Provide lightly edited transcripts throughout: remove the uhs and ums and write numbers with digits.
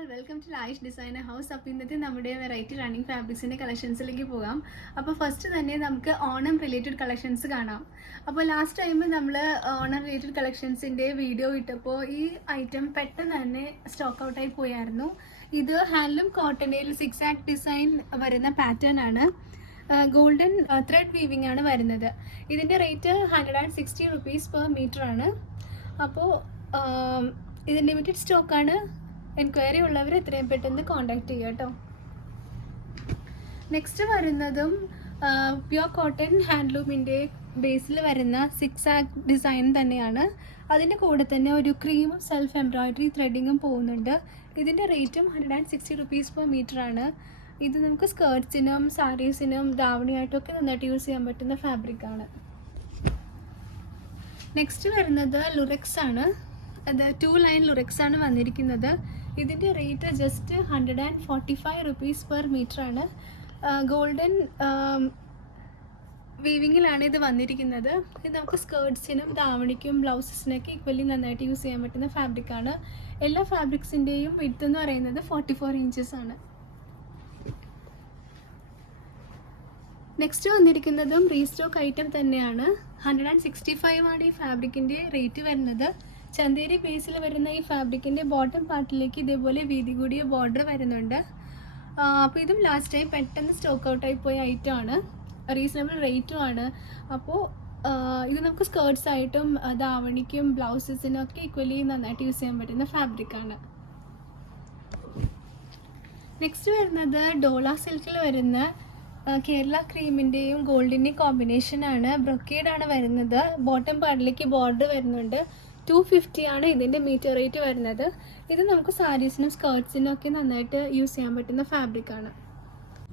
All welcome to lavish designer house. അപ്പോൾ ഇന്നത്തെ നമ്മുടെ വെറൈറ്റി റണ്ണിങ് ഫാബ്രിക്സിൻ്റെ കളക്ഷൻസിലേക്ക് പോകാം. അപ്പോൾ ഫസ്റ്റ് തന്നെ നമുക്ക് ഓണം റിലേറ്റഡ് കളക്ഷൻസ് കാണാം. അപ്പോൾ ലാസ്റ്റ് ടൈം നമ്മൾ ഓണം റിലേറ്റഡ് കളക്ഷൻസിൻ്റെ വീഡിയോ ഇട്ടപ്പോൾ ഈ ഐറ്റം പെട്ടെന്ന് തന്നെ സ്റ്റോക്ക് ഔട്ടായി പോയായിരുന്നു. ഇത് ഹാൻഡ്ലൂം കോട്ടണിൽ 6 ആക്ട് ഡിസൈൻ വരുന്ന പാറ്റേൺ ആണ്. ഗോൾഡൻ ത്രെഡ് വീവിംഗ് ആണ് വരുന്നത്. ഇതിൻ്റെ റേറ്റ് 160 rupees per meter ആണ്. അപ്പോൾ ഇത് ലിമിറ്റഡ് സ്റ്റോക്കാണ്. എൻക്വയറി ഉള്ളവർ എത്രയും പെട്ടെന്ന് കോൺടാക്ട് ചെയ്യുക കേട്ടോ. നെക്സ്റ്റ് വരുന്നതും പ്യുർ കോട്ടൺ ഹാൻഡ്ലൂമിൻ്റെ ബേസിൽ വരുന്ന 6 ആക്ട് ഡിസൈൻ തന്നെയാണ്. അതിൻ്റെ കൂടെ തന്നെ ഒരു ക്രീമും സെൽഫ് എംബ്രോയിഡറി ത്രെഡിങ്ങും പോകുന്നുണ്ട്. ഇതിൻ്റെ റേറ്റും 160 rupees per meter ആണ്. ഇത് നമുക്ക് സ്കേർട്സിനും സാരീസിനും ധാവണിയായിട്ടൊക്കെ നന്നായിട്ട് യൂസ് ചെയ്യാൻ പറ്റുന്ന ഫാബ്രിക്കാണ്. നെക്സ്റ്റ് വരുന്നത് ലുറെക്സ് ആണ്. അത് 2 ലൈൻ ലുറെക്സ് ആണ് വന്നിരിക്കുന്നത്. ഇതിൻ്റെ rate just 145 rupees per meter ആണ്. ഗോൾഡൻ വീവിങ്ങിലാണ് ഇത് വന്നിരിക്കുന്നത്. ഇത് നമുക്ക് സ്കേർട്സിനും ധാവണിക്കും ബ്ലൗസസിനൊക്കെ ഈക്വലി നന്നായിട്ട് യൂസ് ചെയ്യാൻ പറ്റുന്ന ഫാബ്രിക്കാണ്. എല്ലാ ഫാബ്രിക്സിൻ്റെയും വിഡ്ത്ത് എന്ന് പറയുന്നത് 44 inches ആണ്. നെക്സ്റ്റ് വന്നിരിക്കുന്നതും റീസ്റ്റോക്ക് ഐറ്റം തന്നെയാണ്. 165 ആണ് ഈ ഫാബ്രിക്കിൻ്റെ റേറ്റ് വരുന്നത്. ചന്തേരി ബേസിൽ വരുന്ന ഈ ഫാബ്രിക്കിൻ്റെ ബോട്ടം പാർട്ടിലേക്ക് ഇതേപോലെ വീതി കൂടിയ ബോർഡർ വരുന്നുണ്ട്. അപ്പോൾ ഇതും ലാസ്റ്റ് ടൈം പെട്ടെന്ന് സ്റ്റോക്ക് ഔട്ടായി പോയ ഐറ്റം ആണ്. റീസണബിൾ റേറ്റും ആണ്. അപ്പോൾ ഇത് നമുക്ക് സ്കേർട്സ് ആയിട്ടും ധാവണിക്കും ബ്ലൗസസിനും ഒക്കെ ഈക്വലി നന്നായിട്ട് യൂസ് ചെയ്യാൻ പറ്റുന്ന ഫാബ്രിക്കാണ്. നെക്സ്റ്റ് വരുന്നത് ഡോള സിൽക്കിൽ വരുന്ന കേരള ക്രീമിൻ്റെയും ഗോൾഡിൻ്റെയും കോമ്പിനേഷനാണ്. ബ്രൊക്കേഡാണ് വരുന്നത്. ബോട്ടം പാർട്ടിലേക്ക് ബോർഡർ വരുന്നുണ്ട്. 250 ആണ് ഇതിൻ്റെ മീറ്റർ റേറ്റ് വരുന്നത്. ഇത് നമുക്ക് സാരീസിനും സ്കേർട്സിനും ഒക്കെ നന്നായിട്ട് യൂസ് ചെയ്യാൻ പറ്റുന്ന ഫാബ്രിക്കാണ്.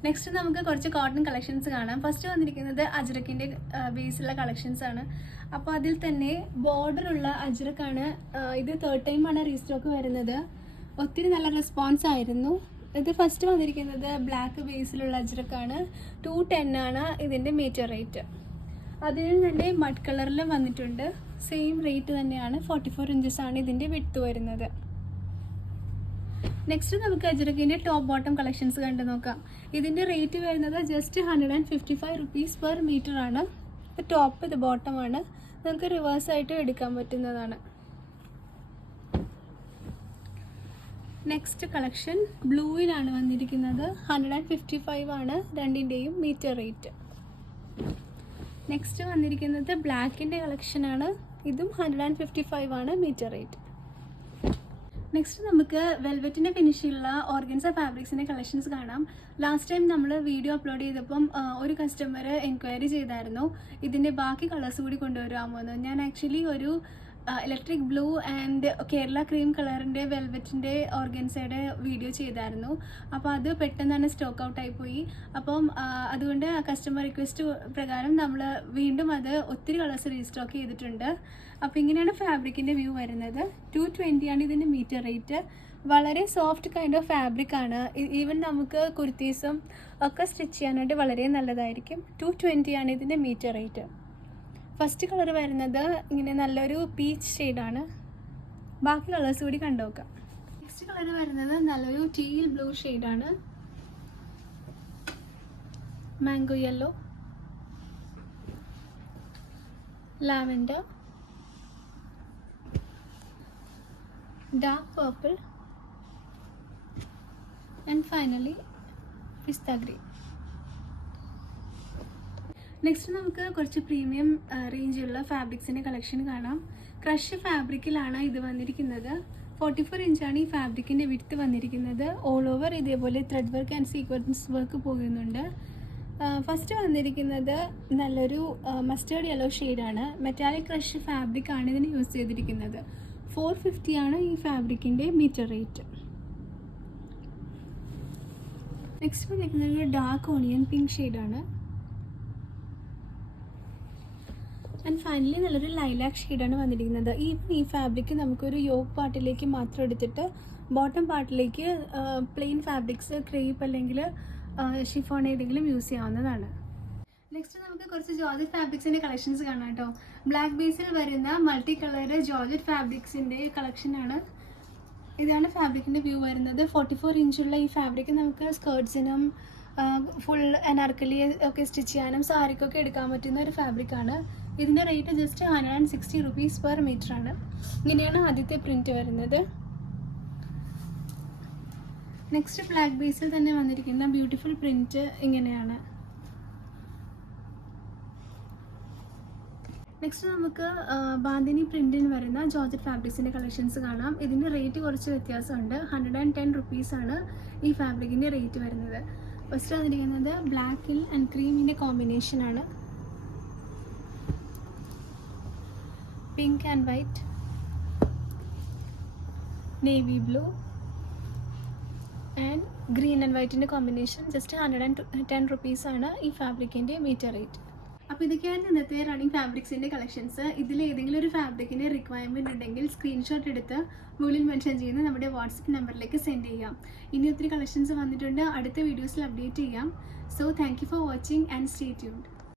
നെക്സ്റ്റ് നമുക്ക് കുറച്ച് കോട്ടൺ കളക്ഷൻസ് കാണാം. ഫസ്റ്റ് വന്നിരിക്കുന്നത് അജ്രക്കിൻ്റെ ബേസിലുള്ള കളക്ഷൻസ് ആണ്. അപ്പോൾ അതിൽ തന്നെ ബോർഡറുള്ള അജ്രക്കാണ്. ഇത് 3rd ടൈമാണ് റീസ്റ്റോക്ക് വരുന്നത്. ഒത്തിരി നല്ല റെസ്പോൺസ് ആയിരുന്നു. ഇത് ഫസ്റ്റ് വന്നിരിക്കുന്നത് ബ്ലാക്ക് ബേസിലുള്ള അജ്രക്കാണ്. 210 ആണ് ഇതിൻ്റെ മീറ്റർ റേറ്റ്. അതിൽ തന്നെ മഡ് കളറിലും വന്നിട്ടുണ്ട്. സെയിം റേറ്റ് തന്നെയാണ്. 44 inches ആണ് ഇതിൻ്റെ വിഡ്ത്ത് വരുന്നത്. നെക്സ്റ്റ് നമുക്ക് അജ്രക്കിൻ്റെ ടോപ്പ് ബോട്ടം കളക്ഷൻസ് കണ്ടു നോക്കാം. ഇതിൻ്റെ റേറ്റ് വരുന്നത് ജസ്റ്റ് 155 rupees per meter ആണ്. ഇത് ടോപ്പ്, ഇത് ബോട്ടമാണ്. നമുക്ക് റിവേഴ്സായിട്ട് എടുക്കാൻ പറ്റുന്നതാണ്. നെക്സ്റ്റ് കളക്ഷൻ ബ്ലൂവിലാണ് വന്നിരിക്കുന്നത്. 155 ആണ് രണ്ടിൻ്റെയും മീറ്റർ റേറ്റ്. നെക്സ്റ്റ് വന്നിരിക്കുന്നത് ബ്ലാക്കിൻ്റെ കളക്ഷനാണ്. ഇതും 155 ആണ് മീറ്റർ റേറ്റ്. നെക്സ്റ്റ് നമുക്ക് വെൽവെറ്റിൻ്റെ ഫിനിഷിലുള്ള ഓർഗൻസ ഫാബ്രിക്സിൻ്റെ കളക്ഷൻസ് കാണാം. ലാസ്റ്റ് ടൈം നമ്മൾ വീഡിയോ അപ്ലോഡ് ചെയ്തപ്പം ഒരു കസ്റ്റമർ എൻക്വയറി ചെയ്തായിരുന്നു ഇതിൻ്റെ ബാക്കി കളേഴ്സ് കൂടി കൊണ്ടുവരാമോ എന്ന്. ഞാൻ ആക്ച്വലി ഒരു electric blue and Kerala cream കളറിൻ്റെ വെൽവെറ്റിൻ്റെ ഓർഗൻസയുടെ വീഡിയോ ചെയ്തായിരുന്നു. അപ്പോൾ അത് പെട്ടെന്ന് തന്നെ സ്റ്റോക്ക് ഔട്ടായി പോയി. അപ്പം അതുകൊണ്ട് കസ്റ്റമർ റിക്വസ്റ്റ് പ്രകാരം നമ്മൾ വീണ്ടും അത് ഒത്തിരി കളേഴ്സ് റീസ്റ്റോക്ക് ചെയ്തിട്ടുണ്ട്. അപ്പോൾ ഇങ്ങനെയാണ് ഫാബ്രിക്കിൻ്റെ വ്യൂ വരുന്നത്. 220 ആണ് ഇതിൻ്റെ മീറ്റർ റേറ്റ്. വളരെ സോഫ്റ്റ് കൈൻഡ് ഓഫ് ഫാബ്രിക് ആണ്. ഈവൻ നമുക്ക് കുർത്തീസും ഒക്കെ സ്റ്റിച്ച് ചെയ്യാനായിട്ട് വളരെ നല്ലതായിരിക്കും. 220 ആണ് ഇതിൻ്റെ മീറ്റർ റേറ്റ്. ഫസ്റ്റ് കളർ വരുന്നത് ഇങ്ങനെ നല്ലൊരു പീച്ച് ഷെയ്ഡാണ്. ബാക്കി കളേഴ്സ് കൂടി കണ്ടു നോക്കാം. നെക്സ്റ്റ് കളർ വരുന്നത് നല്ലൊരു ടീൽ ബ്ലൂ ഷെയ്ഡാണ്. Mango yellow, lavender, dark purple and finally pista green. Next നമുക്ക് കുറച്ച് പ്രീമിയം റേഞ്ചുള്ള ഫാബ്രിക്സിൻ്റെ കളക്ഷൻ കാണാം. ക്രഷ് ഫാബ്രിക്കിലാണ് ഇത് വന്നിരിക്കുന്നത്. 44 inch ആണ് ഈ ഫാബ്രിക്കിൻ്റെ വിഡ്ത്ത് വന്നിരിക്കുന്നത്. ഓൾ ഓവർ ഇതേപോലെ thread work and sequence work പോകുന്നുണ്ട്. ഫസ്റ്റ് വന്നിരിക്കുന്നത് നല്ലൊരു മസ്റ്റേർഡ് യെല്ലോ ഷെയ്ഡാണ്. മെറ്റാലിക് ക്രഷ് ഫാബ്രിക്കാണ് ഇതിന് യൂസ് ചെയ്തിരിക്കുന്നത്. 450 ആണ് ഈ ഫാബ്രിക്കിൻ്റെ മീറ്റർ റേറ്റ്. നെക്സ്റ്റ് വന്നിരിക്കുന്നത് ഡാർക്ക് ഓണിയൻ പിങ്ക് ഷെയ്ഡാണ്. ആൻഡ് ഫൈനലി നല്ലൊരു ലൈലാക്ക് ഷെയ്ഡാണ് വന്നിരിക്കുന്നത്. ഈ ഫാബ്രിക്ക് നമുക്കൊരു യോക്ക് പാർട്ടിലേക്ക് മാത്രം എടുത്തിട്ട് ബോട്ടം പാർട്ടിലേക്ക് പ്ലെയിൻ ഫാബ്രിക്സ് ക്രേപ്പ് അല്ലെങ്കിൽ ഷിഫോൺ ഏതെങ്കിലും യൂസ് ചെയ്യാവുന്നതാണ്. നെക്സ്റ്റ് നമുക്ക് കുറച്ച് ജോർജറ്റ് ഫാബ്രിക്സിൻ്റെ കളക്ഷൻസ് കാണാം കേട്ടോ. ബ്ലാക്ക് ബേസിൽ വരുന്ന മൾട്ടി കളർ ജോർജറ്റ് ഫാബ്രിക്സിൻ്റെ കളക്ഷനാണ്. ഇതാണ് ഫാബ്രിക്കിൻ്റെ വ്യൂ വരുന്നത്. 44 ഇഞ്ചുള്ള ഈ ഫാബ്രിക് നമുക്ക് സ്കേർട്സിനും ഫുൾ അനാർക്കലി ഒക്കെ സ്റ്റിച്ച് ചെയ്യാനും സാരിക്കൊക്കെ എടുക്കാൻ പറ്റുന്ന ഒരു ഫാബ്രിക്കാണ്. ഇതിൻ്റെ rate just 160 rupees per metre ആണ്. ഇങ്ങനെയാണ് ആദ്യത്തെ പ്രിൻറ്റ് വരുന്നത്. നെക്സ്റ്റ് ബ്ലാക്ക് ബേസിൽ തന്നെ വന്നിരിക്കുന്ന ബ്യൂട്ടിഫുൾ പ്രിൻറ്റ് ഇങ്ങനെയാണ്. നെക്സ്റ്റ് നമുക്ക് ബാന്തിനി പ്രിൻറ്റിന് വരുന്ന ജോർജറ്റ് ഫാബ്രിക്സിൻ്റെ കളക്ഷൻസ് കാണാം. ഇതിൻ്റെ റേറ്റ് കുറച്ച് വ്യത്യാസമുണ്ട്. 110 റുപ്പീസാണ് ഈ ഫാബ്രിക്കിൻ്റെ റേറ്റ് വരുന്നത്. ഫസ്റ്റ് വന്നിരിക്കുന്നത് ബ്ലാക്കിൽ ആൻഡ് ക്രീമിൻ്റെ കോമ്പിനേഷനാണ്. Pink and white, navy blue and green and വൈറ്റിൻ്റെ കോമ്പിനേഷൻ. ജസ്റ്റ് 110 റുപ്പീസാണ് ഈ ഫാബ്രിക്കിൻ്റെ മീറ്റർ റേറ്റ്. അപ്പോൾ ഇതൊക്കെയാണ് ഇന്നത്തെ റണ്ണിങ് ഫാബ്രിക്സിൻ്റെ കളക്ഷൻസ്. ഇതിൽ ഏതെങ്കിലും ഒരു ഫാബ്രിക്കിൻ്റെ റിക്വയർമെൻറ്റ് ഉണ്ടെങ്കിൽ സ്ക്രീൻഷോട്ട് എടുത്ത് മുകളിൽ മെൻഷൻ ചെയ്യുന്ന നമ്മുടെ വാട്സപ്പ് നമ്പറിലേക്ക് സെൻഡ് ചെയ്യാം. ഇനി ഒത്തിരി കളക്ഷൻസ് വന്നിട്ടുണ്ട്, അടുത്ത വീഡിയോസിൽ അപ്ഡേറ്റ് ചെയ്യാം. So thank you for watching and stay tuned.